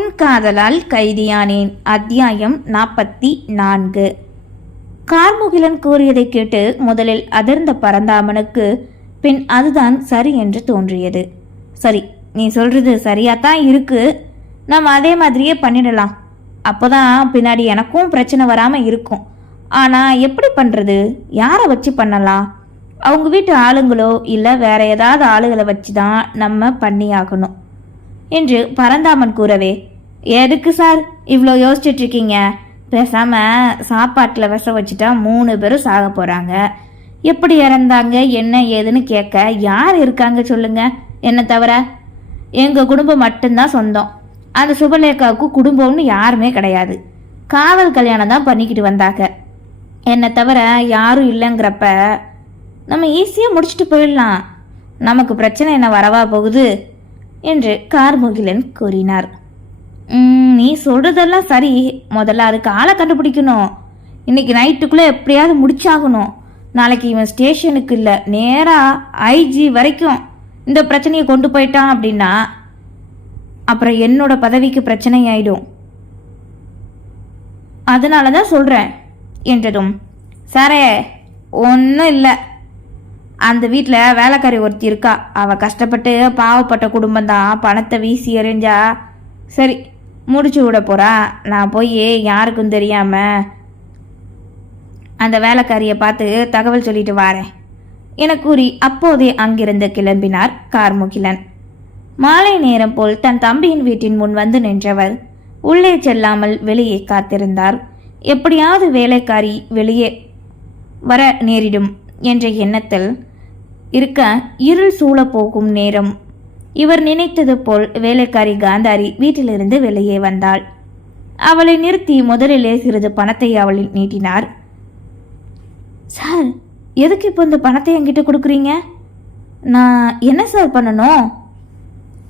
உன் காதலால் கைதியானேன். அத்தியாயம் நாற்பத்தி நான்கு. கார்முகிலன் கூறியதை கேட்டு முதலில் அதிர்ந்த பரந்தாமனுக்கு பின் அதுதான் சரி என்று தோன்றியது. சரி நீ சொல்றது சரியாத்தான் இருக்கு. நம்ம அதே மாதிரியே பண்ணிடலாம். அப்போதான் பின்னாடி எனக்கும் பிரச்சனை வராமல் இருக்கும். ஆனா எப்படி பண்றது? யாரை வச்சு பண்ணலாம்? அவங்க வீட்டு ஆளுங்களோ இல்லை வேற ஏதாவது ஆளுகளை வச்சு தான் நம்ம பண்ணியாகணும். என்று பரந்தாமன் கூறவே எதுக்கு சார் இவ்வளோ யோசிச்சுட்டு இருக்கீங்க பேசாம சாப்பாட்டில் விச வச்சுட்டா மூணு பேரும் சாக போறாங்க. எப்படி இறந்தாங்க? என்ன ஏதுன்னு கேட்க யார் இருக்காங்க சொல்லுங்க. என்ன தவிர எங்க குடும்பம் மட்டும்தான் சொந்தம். அந்த சுபலேகாவுக்கு குடும்பம்னு யாருமே கிடையாது. காதல் கல்யாணம் தான் பண்ணிக்கிட்டு வந்தாங்க. என்னை தவிர யாரும் இல்லைங்கிறப்ப நம்ம ஈஸியாக முடிச்சுட்டு போயிடலாம். நமக்கு பிரச்சனை என்ன வரவா போகுது? என்று கார்முகிலன் கூறினார். நீ சொல்றதெல்லாம் சரி. முதல்ல அதுக்கு ஆளை கண்டுபிடிக்கணும். இன்னைக்கு நைட்டுக்குள்ளே எப்படியாவது முடிச்சாகணும். நாளைக்கு இவன் ஸ்டேஷனுக்கு இல்லை நேராக ஐஜி வரைக்கும் இந்த பிரச்சனையை கொண்டு போயிட்டான் அப்படின்னா அப்புறம் என்னோட பதவிக்கு பிரச்சனை ஆயிடும் அதனால தான் சொல்கிறேன் என்றதும் சாரே ஒன்றும் இல்லை. அந்த வீட்டில் வேலைக்காரி ஒருத்தி இருக்கா. அவள் கஷ்டப்பட்டு பாவப்பட்ட குடும்பம் தான் பணத்தை வீசி எறிஞ்சா சரி முடிச்சு விட போறா. நான் போய் யாருக்கும் தெரியாம அந்த வேலைக்காரியை பார்த்து தகவல் சொல்லிட்டு வாரேன் என கூறி அப்போதே அங்கிருந்து கிளம்பினார் கார்முகிலன். மாலை நேரம் போல் தன் தம்பியின் வீட்டின் முன் வந்து நின்றவர் உள்ளே செல்லாமல் வெளியே காத்திருந்தார். எப்படியாவது வேலைக்காரி வெளியே வர நேரிடும் என்ற எண்ணத்தில் இருக்க இருள் சூழ போகும் நேரம் இவர் நினைத்தது போல் வேலைக்காரி காந்தாரி வீட்டிலிருந்து வெளியே வந்தாள். அவளை நிறுத்தி முதலிலே சிறிது பணத்தை அவளில் நீட்டினார். சார் எதுக்கு இப்போ இந்த பணத்தை என்கிட்ட கொடுக்குறீங்க? நான் என்ன சார் பண்ணணும்?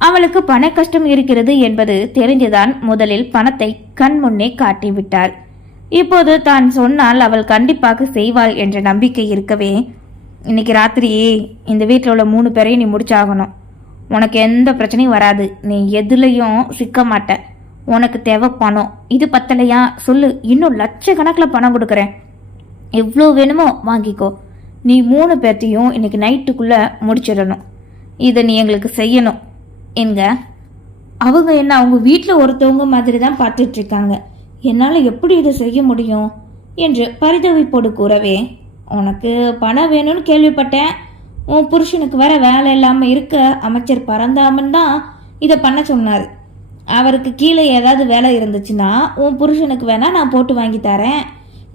அவளுக்கு பண கஷ்டம் இருக்கிறது என்பது தெரிந்துதான் முதலில் பணத்தை கண் முன்னே காட்டிவிட்டார். இப்போது தான் சொன்னால் அவள் கண்டிப்பாக செய்வாள் என்ற நம்பிக்கை இருக்கவே. இன்னைக்கு ராத்திரியே இந்த வீட்டில் உள்ள மூணு பேரையும் நீ முடிச்சாகணும். உனக்கு எந்த பிரச்சனையும் வராது. நீ எதுலையும் சிக்க மாட்ட. உனக்கு தேவை பணம். இது பத்தலையா? சொல்லு. இன்னும் லட்சக்கணக்கில் பணம் கொடுக்குறேன். எவ்வளோ வேணுமோ வாங்கிக்கோ. நீ மூணு பேர்த்தையும் இன்னைக்கு நைட்டுக்குள்ளே முடிச்சிடணும். இதை நீ எங்களுக்கு செய்யணும். என்க? அவங்க என்ன அவங்க வீட்டில் ஒருத்தவங்க மாதிரி தான் பார்த்துட்ருக்காங்க. என்னால் எப்படி இதை செய்ய முடியும்? என்று பரிதவிப்போடு கூறவே உனக்கு பணம் வேணும்னு கேள்விப்பட்டேன். உன் புருஷனுக்கு வர வேலை இல்லாமல் இருக்க அமைச்சர் பரந்தாமன் தான் இதை பண்ண சொன்னார். அவருக்கு கீழே ஏதாவது வேலை இருந்துச்சுன்னா உன் புருஷனுக்கு வேணால் நான் போட்டு வாங்கி தரேன்.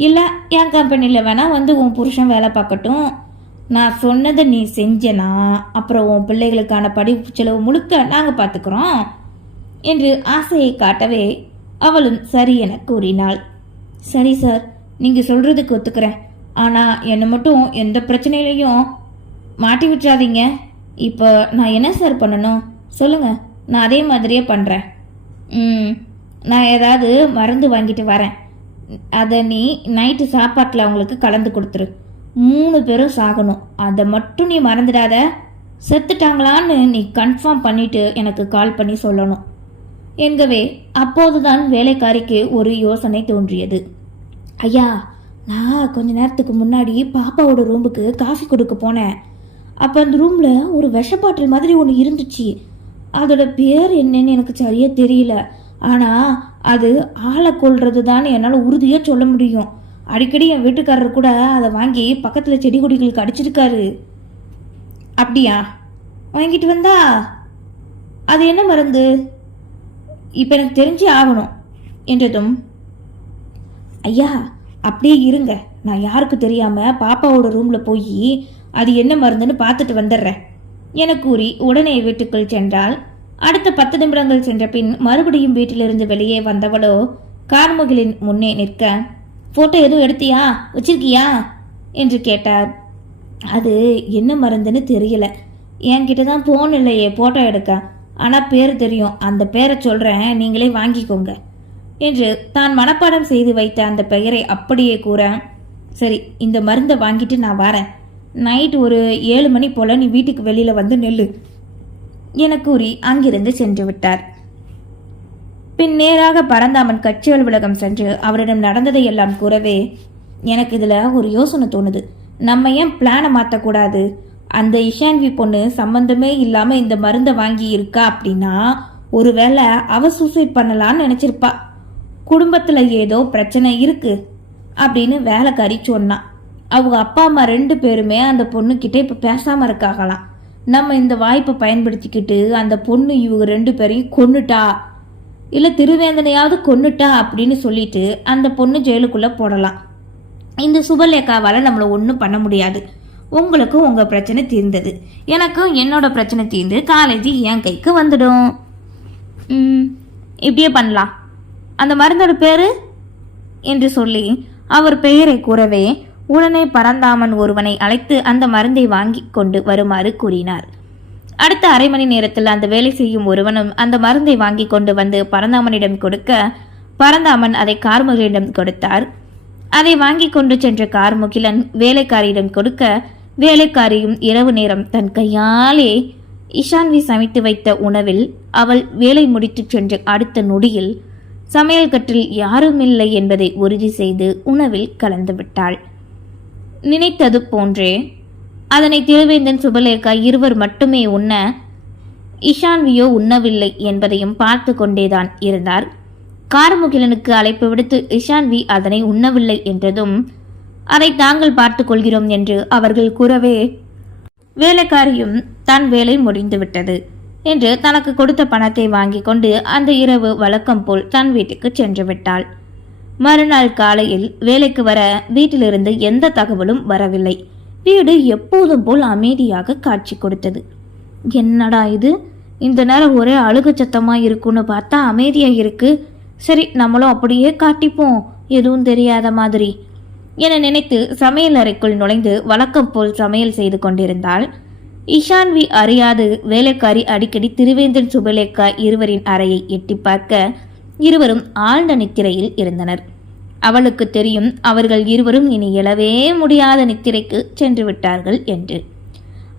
இல்லை என் கம்பெனியில் வேணால் வந்து உன் புருஷன் வேலை பார்க்கட்டும். நான் சொன்னதை நீ செஞ்சனா அப்புறம் உன் பிள்ளைகளுக்கான படிப்பு செலவு முழுக்க நாங்கள் பார்த்துக்குறோம் என்று ஆசையை காட்டவே அவளும் சரி என கூறினாள். சரி சார் நீங்கள் சொல்கிறதுக்கு ஒத்துக்கிறேன். ஆனால் என்னை மட்டும் எந்த பிரச்சனையிலையும் மாட்டி விட்டுறாதீங்க. இப்போ நான் என்ன சார் பண்ணணும்? சொல்லுங்கள் நான் அதே மாதிரியே பண்ணுறேன் ம். நான் ஏதாவது மருந்து வாங்கிட்டு வரேன். அதை நீ நைட்டு சாப்பாட்டில் அவங்களுக்கு கலந்து கொடுத்துரு. மூணு பேரும் சாகணும். அதை மட்டும் நீ மறந்துடாத. செத்துட்டாங்களான்னு நீ கன்ஃபார்ம் பண்ணிட்டு எனக்கு கால் பண்ணி சொல்லணும். என்கவே அப்போதுதான் வேலைக்காரிக்கு ஒரு யோசனை தோன்றியது. ஐயா நான் கொஞ்ச நேரத்துக்கு முன்னாடி பாப்பாவோட ரூமுக்கு காஃபி கொடுக்க போனேன். அப்போ அந்த ரூமில் ஒரு விஷப்பாட்டில் மாதிரி ஒன்று இருந்துச்சு. அதோட பேர் என்னன்னு எனக்கு சரியாக தெரியல. ஆனால் அது ஆளை கொள்றது தான் என்னால் உறுதியாக சொல்ல முடியும். அடிக்கடி என் வீட்டுக்காரர் கூட அதை வாங்கி பக்கத்தில் செடி கொடிகளுக்கு அடிச்சிருக்காரு. அப்படியா? வாங்கிட்டு வந்தா? அது என்ன மருந்து? இப்போ எனக்கு தெரிஞ்சே ஆகணும் என்றதும் ஐயா அப்படியே இருங்க. நான் யாருக்கு தெரியாமல் பாப்பாவோட ரூமில் போய் அது என்ன மருந்துன்னு பார்த்துட்டு வந்துடுறேன் என கூறி உடனே வீட்டுக்குள் சென்றால் அடுத்த பத்து நிமிடங்கள் சென்ற பின் மறுபடியும் வீட்டிலிருந்து வெளியே வந்தவளோ கார்முகிலின் முன்னே நிற்க போட்டோ எதுவும் எடுத்தியா? வச்சிருக்கியா? என்று கேட்டார். அது என்ன மருந்துன்னு தெரியல. என்கிட்ட தான் போன் இல்லையே போட்டோ எடுக்க. ஆனால் பேர் தெரியும். அந்த பேரை சொல்கிறேன் நீங்களே வாங்கிக்கோங்க. என்று தான் மனப்பாடம் செய்து வைத்த அந்த பெயரை அப்படியே கூற சரி இந்த மருந்தை வாங்கிட்டு நான் வரேன். நைட் ஒரு ஏழு மணி போல் நீ வீட்டுக்கு வெளியில் வந்து நெல்லு என கூறி அங்கிருந்து சென்று விட்டார். பின் நேராக பரந்தாமன் கட்சி அலுவலகம் சென்று அவரிடம் நடந்ததை எல்லாம் கூறவே எனக்கு இதில் ஒரு யோசனை தோணுது. நம்ம ஏன் பிளானை மாற்றக்கூடாது அந்த இஷான்வி பொண்ணு சம்மந்தமே இல்லாமல் இந்த மருந்தை வாங்கி இருக்கா அப்படின்னா ஒருவேளை அவ சூசைட் பண்ணலான்னு நினச்சிருப்பா. குடும்பத்தில் ஏதோ பிரச்சனை இருக்கு அப்படின்னு வேலைக்காரி சொன்னான் அவங்க அப்பா அம்மா ரெண்டு பேருமே அந்த பொண்ணுக்கிட்ட இப்போ பேசாமல் இருக்காகலாம். நம்ம இந்த வாய்ப்பை பயன்படுத்திக்கிட்டு அந்த பொண்ணு இவங்க ரெண்டு பேரையும் கொன்னுட்டா? இல்லை திருவேந்தனையாவது கொன்னுட்டா அப்படின்னு சொல்லிட்டு அந்த பொண்ணு ஜெயிலுக்குள்ளே போடலாம். இந்த சுபலேகாவால் நம்மளை ஒன்றும் பண்ண முடியாது. உங்களுக்கும் உங்கள் பிரச்சனை தீர்ந்தது. எனக்கும் என்னோட பிரச்சனை தீர்ந்து காலேஜ் என் கைக்கு வந்துடும். இப்படியே பண்ணலாம். அந்த மருந்தோட பேர்? என்று சொல்லி அவர் பெயரை கூறவே உடனே பரந்தாமன் ஒருவனை அழைத்து அந்த மருந்தை வாங்கி கொண்டு வருமாறு கூறினார். அடுத்த அரை மணி நேரத்தில் அந்த வேலை செய்யும் ஒருவனும் அந்த மருந்தை வாங்கி கொண்டு வந்து பரந்தாமனிடம் கொடுக்க பரந்தாமன் அதை கார்முகிலிடம் கொடுத்தார். அதை வாங்கி கொண்டு சென்ற கார்முகிலன் வேலைக்காரியிடம் கொடுக்க வேலைக்காரியும் இரவு நேரம் தன் கையாலே இஷான்வி சமைத்து வைத்த உணவில் அவள் வேலை முடித்துச் சென்ற அடுத்த நொடியில் சமையல் கட்டில் யாருமில்லை என்பதை உறுதி செய்து உணவில் கலந்து விட்டாள். நினைத்தது போன்றே. அதனை திருவேந்தன் சுபலேகா இருவர் மட்டுமே உண்ண இஷான்வியோ உண்ணவில்லை என்பதையும் பார்த்து கொண்டேதான் இருந்தார். காரமுகிலனுக்கு அழைப்பு விடுத்து இஷான்வி அதனை உண்ணவில்லை என்றதும் அதை தாங்கள் பார்த்து கொள்கிறோம் என்று அவர்கள் கூறவே வேலைக்காரியும் தன் வேலை முடிந்துவிட்டது என்று தனக்கு கொடுத்த பணத்தை வாங்கி கொண்டு அந்த இரவு வழக்கம் போல் தன் வீட்டுக்கு சென்று விட்டாள். மறுநாள் காலையில் வேலைக்கு வர வீட்டிலிருந்து எந்த தகவலும் வரவில்லை. வீடு எப்போதும் போல் அமைதியாக காட்சி கொடுத்தது. என்னடா இது? இந்த நேரம் ஒரே அழுகு சத்தமா இருக்குன்னு பார்த்தா அமைதியா இருக்கு. சரி நம்மளும் அப்படியே காட்டிப்போம். எதுவும் தெரியாத மாதிரி. என நினைத்து சமையல் அறைக்குள் நுழைந்து வழக்கம் போல் சமையல் செய்து கொண்டிருந்தாள். இஷான்வி அறியாது வேலைக்காரி அடிக்கடி திருவேந்தன் சுபலேக்கா இருவரின் அறையை எட்டி பார்க்க இருவரும் ஆழ்ந்த நித்திரையில் இருந்தனர். அவளுக்கு தெரியும் அவர்கள் இருவரும் இனி எழவே முடியாத நித்திரைக்கு சென்று விட்டார்கள் என்று.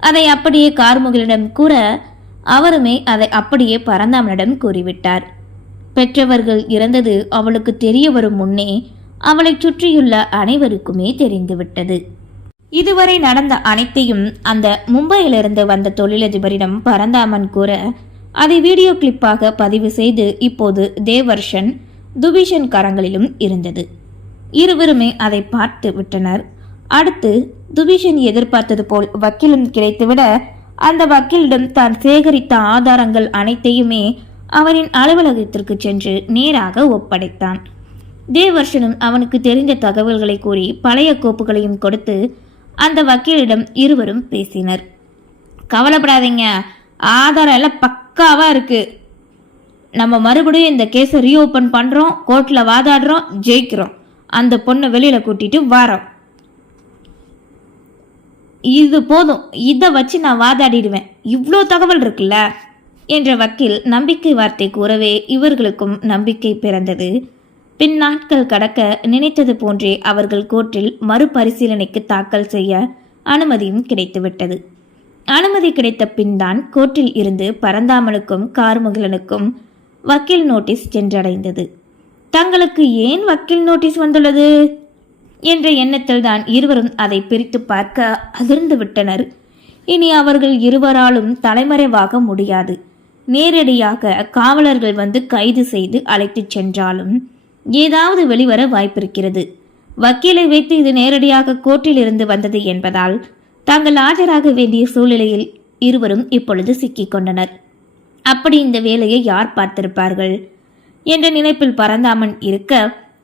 அதை அப்படியே கார்முகிலிடம் கூற அவருமே அதை அப்படியே பரந்தாமனிடம் கூறிவிட்டார். பெற்றவர்கள் இறந்தது அவளுக்கு தெரிய வரும் முன்னே அவளைச் சுற்றியுள்ள அனைவருக்குமே தெரிந்துவிட்டது. இதுவரை நடந்த அனைத்தையும் அந்த மும்பையிலிருந்து வந்த தொழிலதிபரிடம் பரந்தாமன் கூற அதை வீடியோ கிளிப்பாக பதிவு செய்து இப்போது தேவர்ஷன் துபிஷன் கரங்களிலும் இருந்தது. இருவருமே அதை பார்த்து விட்டனர். அடுத்து துபிஷன் எதிர்பார்த்தது போல் வக்கீலும் கிடைத்துவிட அந்த வக்கீலிடம் தான் சேகரித்த ஆதாரங்கள் அனைத்தையுமே அவரின் அலுவலகத்திற்கு சென்று நேராக ஒப்படைத்தான். தேவர்ஷனும் அவனுக்கு தெரிந்த தகவல்களை கூறி பழைய கோப்புகளையும் கொடுத்து அந்த வக்கீலிடம் இருவரும் பேசினர். கவலைப்படாதீங்க. ஆதாரம் எல்லாம் பக்காவாக இருக்குது நம்ம மறுபடியும் இந்த கேஸை ரீஓப்பன் பண்ணுறோம் கோர்ட்டில் வாதாடுறோம் ஜெயிக்கிறோம். அந்த பொண்ணை வெளியில் கூட்டிட்டு வரோம். இது போதும். இதை வச்சு நான் வாதாடிடுவேன். இவ்வளோ தகவல் இருக்குல்ல? என்ற வக்கீல் நம்பிக்கை வார்த்தை கூறவே இவர்களுக்கும் நம்பிக்கை பிறந்தது. பின் நாட்கள் கடக்க நினைத்தது போன்றே அவர்கள் கோர்ட்டில் மறுபரிசீலனைக்கு தாக்கல் செய்ய அனுமதியும் கிடைத்துவிட்டது. அனுமதி கிடைத்த பின்தான் கோர்ட்டில் இருந்து பரந்தாமனுக்கும் கார்முகிலனுக்கும் வக்கீல் நோட்டீஸ் சென்றடைந்தது. தங்களுக்கு ஏன் வக்கீல் நோட்டீஸ் வந்துள்ளது? என்ற எண்ணத்தில் தான் இருவரும் அதை பிரித்து பார்க்க அதிர்ந்து விட்டனர். இனி அவர்கள் இருவராலும் தலைமறைவாக முடியாது. நேரடியாக காவலர்கள் வந்து கைது செய்து அழைத்துச் சென்றாலும் ஏதாவது வெளிவர வாய்ப்பிருக்கிறது. வக்கீலை வைத்து இது நேரடியாக கோர்ட்டில் இருந்து வந்தது என்பதால் தாங்கள் ஆஜராக வேண்டிய சூழ்நிலையில் இருவரும் இப்பொழுது சிக்கிக் கொண்டனர். அப்படி இந்த வேலையை யார் பார்த்திருப்பார்கள்? என்ற நினைப்பில் பரந்தாமன் இருக்க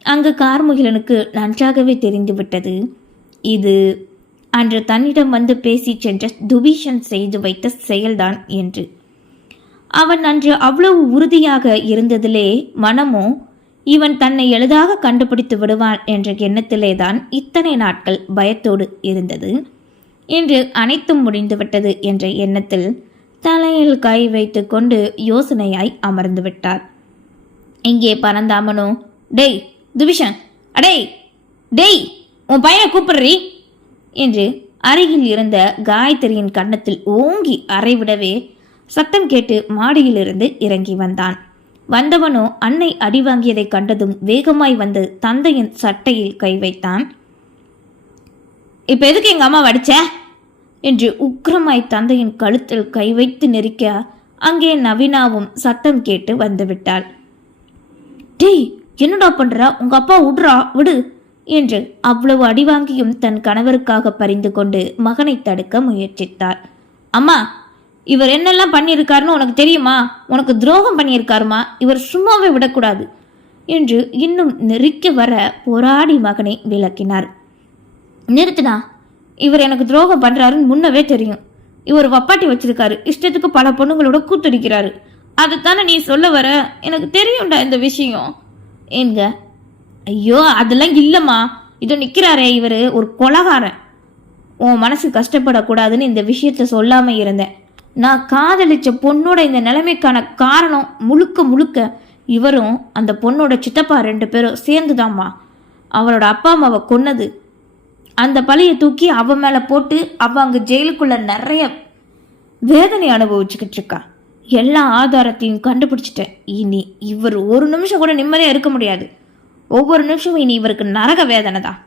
அங்கு கார்முகிலனுக்கு நன்றாகவே தெரிந்துவிட்டது. இது அன்று தன்னிடம் வந்து பேசிச் சென்ற துபீஷன் செய்து வைத்த செயல்தான் என்று. அவன் அன்று அவ்வளவு உறுதியாக இருந்ததிலே மனமோ இவன் தன்னை எளிதாக கண்டுபிடித்து விடுவான் என்ற எண்ணத்திலேதான் இத்தனை நாட்கள் பயத்தோடு இருந்தது. இன்று அனைத்தும் முடிந்துவிட்டது என்ற எண்ணத்தில் தலையில் கை வைத்துக்கொண்டு யோசனையாய் அமர்ந்து விட்டார். இங்கே பரந்தாமனோ டேய் துபிஷன் அடேய் டேய் உன் பையனை கூப்பிடுறி என்று அருகில் இருந்த காயத்ரியின் கன்னத்தில் ஓங்கி அறைவிடவே சத்தம் கேட்டு மாடியிலிருந்து இறங்கி வந்தான். வந்தவனோ அன்னை அடி வாங்கியதைக் கண்டதும் வேகமாய் வந்து தந்தையின் சட்டையில் கை வைத்தான். இப்போ எதுக்கு எங்கள் அம்மா வடிச்ச என்று உக்ரமாய் தந்தையின் கழுத்தில் கை வைத்து நெரிக்க அங்கே நவீனாவும் சத்தம் கேட்டு வந்துவிட்டாள். டேய் என்னடா பண்ற? உங்க அப்பா விடுறா? விடு என்று அவ்வளவு அடிவாங்கியும் தன் கணவருக்காக பரிந்து கொண்டு மகனை தடுக்க முயற்சித்தார் அம்மா இவர் என்னெல்லாம் பண்ணியிருக்காருன்னு உனக்கு தெரியுமா? உனக்கு துரோகம் பண்ணியிருக்காருமா? இவர் சும்மாவே விடக்கூடாது என்று இன்னும் நெருக்க வர போராடி மகனை விளக்கினார். நிறுத்துனா இவர் எனக்கு துரோகம் பண்ணுறாருன்னு முன்னவே தெரியும். இவர் வப்பாட்டி வச்சிருக்காரு. இஷ்டத்துக்கு பல பொண்ணுங்களோட கூத்தடிக்கிறாரு. அதைத்தானே நீ சொல்ல வர? எனக்கு தெரியும்டா இந்த விஷயம். ஏங்க? ஐயோ அதெல்லாம் இல்லைம்மா. இதோ நிற்கிறாரே இவர். ஒரு கொலகாரன். உன் மனசு கஷ்டப்படக்கூடாதுன்னு இந்த விஷயத்த சொல்லாமல் இருந்தேன். நான் காதலிச்ச பொண்ணோட இந்த நிலைமைக்கான காரணம் முழுக்க முழுக்க இவரும் அந்த பொண்ணோட சித்தப்பா ரெண்டு பேரும் சேர்ந்துதாம்மா. அவளோட அப்பா அம்மாவை கொன்னது அந்த பழியை தூக்கி அவ மேலே போட்டு அவ அங்கே ஜெயிலுக்குள்ள நிறைய வேதனை அனுபவிச்சுக்கிட்டு இருக்கா. எல்லா ஆதாரத்தையும் கண்டுபிடிச்சிட்டேன். இனி இவர் ஒரு நிமிஷம் கூட நிம்மதியாக இருக்க முடியாது. ஒவ்வொரு நிமிஷமும் இனி இவருக்கு நரக வேதனை தான்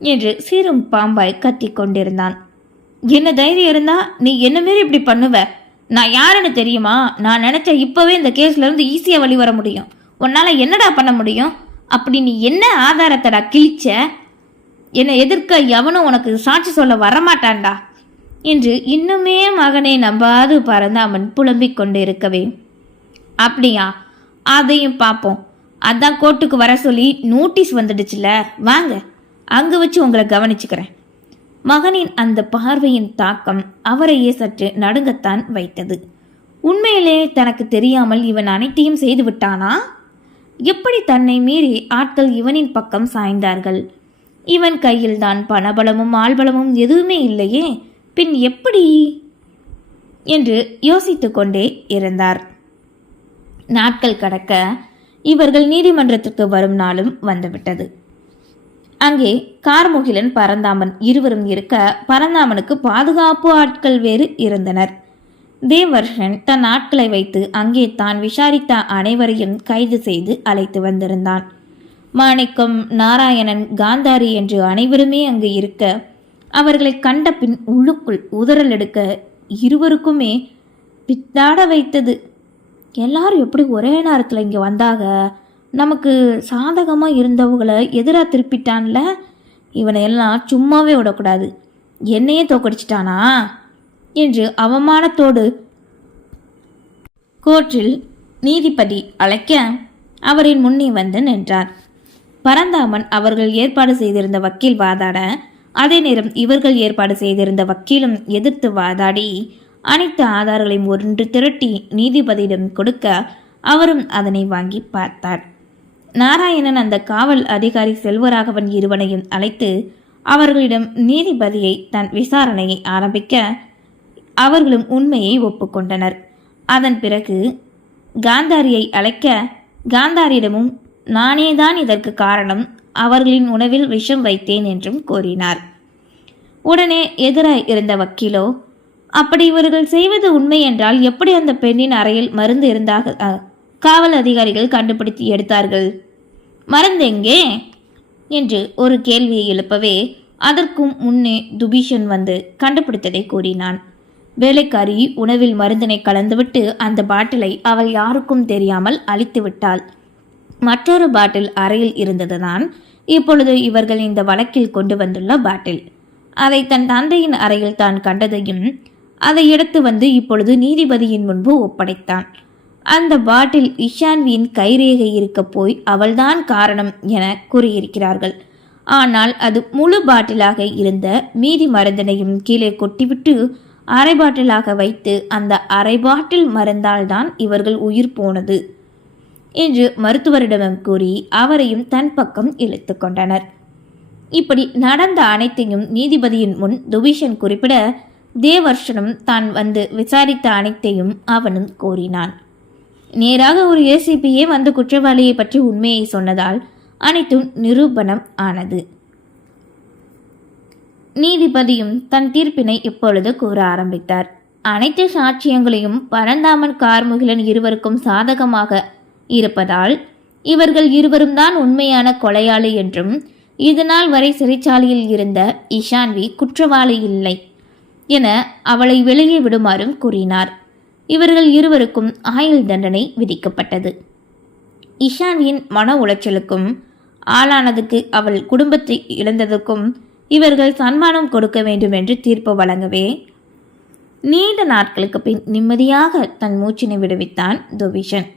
என்று சீரும் பாம்பாய் கத்தி கொண்டிருந்தான். என்ன தைரியம் இருந்தா நீ என்ன மாரி இப்படி பண்ணுவ? நான் யாருன்னு தெரியுமா? நான் நினச்ச இப்போவே இந்த கேஸ்லேருந்து இருந்து வழி வர முடியும். உன்னால் என்னடா பண்ண முடியும்? அப்படி நீ என்ன ஆதாரத்தடா கிழிச்ச? என்னை எதிர்க்க எவனும் உனக்கு சாட்சி சொல்ல வரமாட்டான்டா என்று இன்னுமே மகனை நம்பாது பரந்தாமன் புலம்பிக் கொண்டிருக்கவே. அப்படியா? அதையும் பார்ப்போம் அதான் கோர்ட்டுக்கு வர சொல்லி நோட்டீஸ் வந்துடுச்சுல. வாங்க அங்கே வச்சு உங்களை கவனிச்சுக்கிறேன். மகனின் அந்த பார்வையின் தாக்கம் அவரையே சற்று நடுங்கத்தான் வைத்தது. உண்மையிலே தனக்கு தெரியாமல் இவன் அனைத்தையும் செய்து விட்டானா? எப்படி தன்னை மீறி ஆட்கள் இவனின் பக்கம் சாய்ந்தார்கள்? இவன் கையில் தான் பணபலமும் ஆள்பலமும் எதுவுமே இல்லையே. பின் எப்படி? என்று யோசித்து கொண்டே இருந்தார். நாட்கள் கடக்க இவர்கள் நீதிமன்றத்திற்கு வரும் நாளும் வந்துவிட்டது. அங்கே கார்முகிலன் பரந்தாமன் இருவரும் இருக்க பரந்தாமனுக்கு பாதுகாப்பு ஆட்கள் வேறு இருந்தனர். தேவர்ஷன் தன் ஆட்களை வைத்து அங்கே தான் விசாரித்த அனைவரையும் கைது செய்து அழைத்து வந்திருந்தான். மாணிக்கம் நாராயணன் காந்தாரி என்று அனைவருமே அங்கு இருக்க அவர்களை கண்ட பின் உள்ளுக்குள் உதறல் எடுக்க இருவருக்குமே பித்தாட வைத்தது. எல்லாரும் எப்படி ஒரே நேரத்தில் இங்கே வந்தாக? நமக்கு சாதகமாக இருந்தவங்களை எதிராக திருப்பிட்டான்ல? இவனை எல்லாம் சும்மாவே விடக்கூடாது. என்னையே தோக்கடிச்சிட்டானா? என்று அவமானத்தோடு கோர்ட்டில் நீதிபதி அழைக்க அவரின் முன்னே வந்து நின்றார். பரந்தாமன் அவர்கள் ஏற்பாடு செய்திருந்த வக்கீல் வாதாட அதே நேரம் இவர்கள் ஏற்பாடு செய்திருந்த வக்கீலும் எதிர்த்து வாதாடி அனைத்து ஆதாரங்களையும் ஒன்று திரட்டி நீதிபதியிடம் கொடுக்க அவரும் அதனை வாங்கி பார்த்தார். நாராயணன் அந்த காவல் அதிகாரி செல்வராகவன் இருவனையும் அழைத்து அவர்களிடம் நீதிபதியை தன் விசாரணையை ஆரம்பிக்க அவர்களும் உண்மையை ஒப்புக்கொண்டனர். அதன் பிறகு காந்தாரியை அழைக்க காந்தாரியிடமும் நானேதான் இதற்கு காரணம். அவர்களின் உணவில் விஷம் வைத்தேன் என்றும் கூறினார். உடனே எதிராய் இருந்த வக்கீலோ அப்படி இவர்கள் செய்வது உண்மை என்றால் எப்படி அந்த பெண்ணின் அறையில் மருந்து இருந்தாக காவல் அதிகாரிகள் கண்டுபிடித்து எடுத்தார்கள்? மருந்து எங்கே? என்று ஒரு கேள்வியை எழுப்பவே அதற்கும் முன்னே துபீஷன் வந்து கண்டுபிடித்ததை கூறினான். வேலைக்காரி உணவில் மருந்தினை கலந்துவிட்டு அந்த பாட்டிலை அவள் யாருக்கும் தெரியாமல் அழித்து விட்டாள் மற்றொரு பாட்டில் அறையில் இருந்ததுதான். இப்பொழுது இவர்கள் இந்த வழக்கில் கொண்டு வந்துள்ள பாட்டில். அதை தன் தந்தையின் அறையில் தான் கண்டதையும் அதை எடுத்து வந்து இப்பொழுது நீதிபதியின் முன்பு ஒப்படைத்தான். அந்த பாட்டில் இஷான்வியின் கைரேகை இருக்க போய் அவள்தான் காரணம் என கூறியிருக்கிறார்கள். ஆனால் அது முழு பாட்டிலாக இருந்த மீதி மருந்தினையும் கீழே கொட்டிவிட்டு அரை பாட்டிலாக வைத்து அந்த அரை பாட்டில் மருந்தால்தான் இவர்கள் உயிர் போனது. என்று மருத்துவரிடமும் கூறி அவரையும் தன் பக்கம் இழுத்து கொண்டனர். இப்படி நடந்த அனைத்தையும் நீதிபதியின் முன் துபீஷன் குறிப்பிட தேவர்ஷனும் தான் வந்து விசாரித்த அனைத்தையும் அவனும் கூறினான். நேராக ஒரு ஏசிபியே வந்து குற்றவாளியை பற்றி உண்மையை சொன்னதால் அனைத்தும் நிரூபணம் ஆனது. நீதிபதியும் தன் தீர்ப்பினை இப்பொழுது கூற ஆரம்பித்தார். அனைத்து சாட்சியங்களையும் பரந்தாமன் கார்முகிலன் இருவருக்கும் சாதகமாக இருப்பதால் இவர்கள் இருவரும் தான் உண்மையான கொலையாளி என்றும் இதுநாள் வரை சிறைச்சாலையில் இருந்த இஷான்வி குற்றவாளி இல்லை என அவளை வெளியே விடுமாறும் கூறினார். இவர்கள் இருவருக்கும் ஆயுள் தண்டனை விதிக்கப்பட்டது. இஷான்வியின் மன உளைச்சலுக்கும் ஆளானதுக்கு அவள் குடும்பத்தை இழந்ததுக்கும் இவர்கள் சன்மானம் கொடுக்க வேண்டும் என்று தீர்ப்பு வழங்கவே நீண்ட நாட்களுக்கு பின் நிம்மதியாக தன் மூச்சினை விடுவித்தான் துவிஷன்.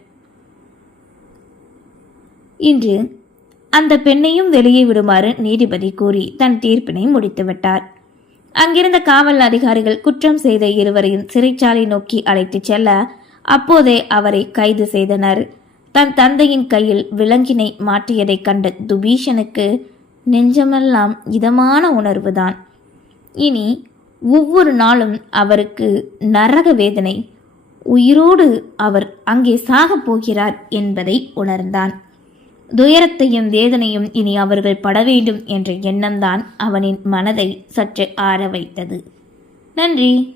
இன்று அந்த பெண்ணையும் வெளியே விடுமாறு நீதிபதி கூறி தன் தீர்ப்பினை முடித்துவிட்டார். அங்கிருந்த காவல் அதிகாரிகள் குற்றம் செய்த இருவரையும் சிறைச்சாலை நோக்கி அழைத்துச் செல்ல அப்போதே அவரை கைது செய்தனர். தன் தந்தையின் கையில் விலங்கினை மாற்றியதைக் கண்ட துபீஷனுக்கு நெஞ்சமெல்லாம் இதமான உணர்வுதான். இனி ஒவ்வொரு நாளும் அவருக்கு நரக வேதனை உயிரோடு அவர் அங்கே சாகப் போகிறார் என்பதை உணர்ந்தான். துயரத்தையும் வேதனையும் இனி அவர்கள் பட வேண்டும் என்ற எண்ணம்தான் அவனின் மனதை சற்று ஆற வைத்தது. நன்றி.